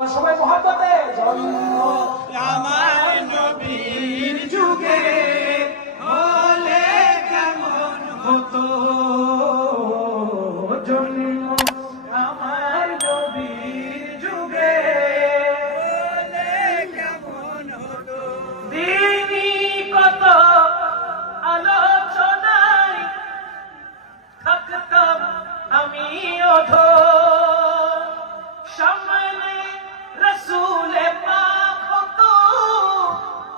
সবাই মহব্বতে জন্ম আমার নবীর যুগে হলে কেমন হতো, জন্ম আমার নবীর যুগে হলে কেমন হতো। দিনই কত আলোচনায় থাকতাম আমি অধর, সামনে রসুলে পাক হতো,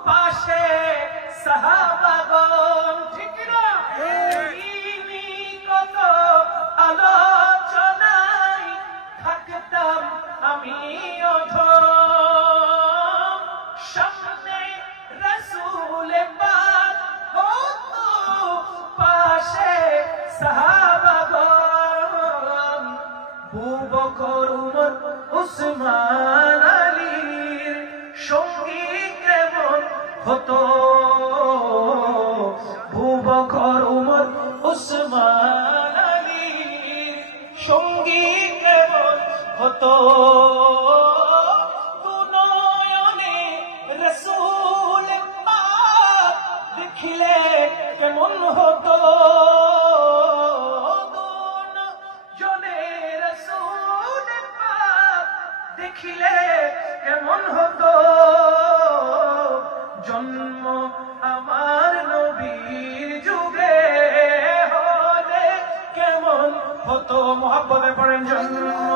পাশে সাহাবাগণ, ঠিক না? দিনই কত আলোচনায় থাকতাম আমি অধর, সামনে রসুলে পাক হতো, পাশে সাহাবাগণ। আবু বকর উমর উসমান আলীর সঙ্গী কেমন হতো, আবু বকর উমর উসমান আলীর সঙ্গী কেমন হতো। দুনয়নে রাসূল পাক দেখিলে কেমন হতো, দেখিলে কেমন হতো। জন্ম আমার নবীর যুগে হলে কেমন হতো, মহব্বতে পড়েন জন্ম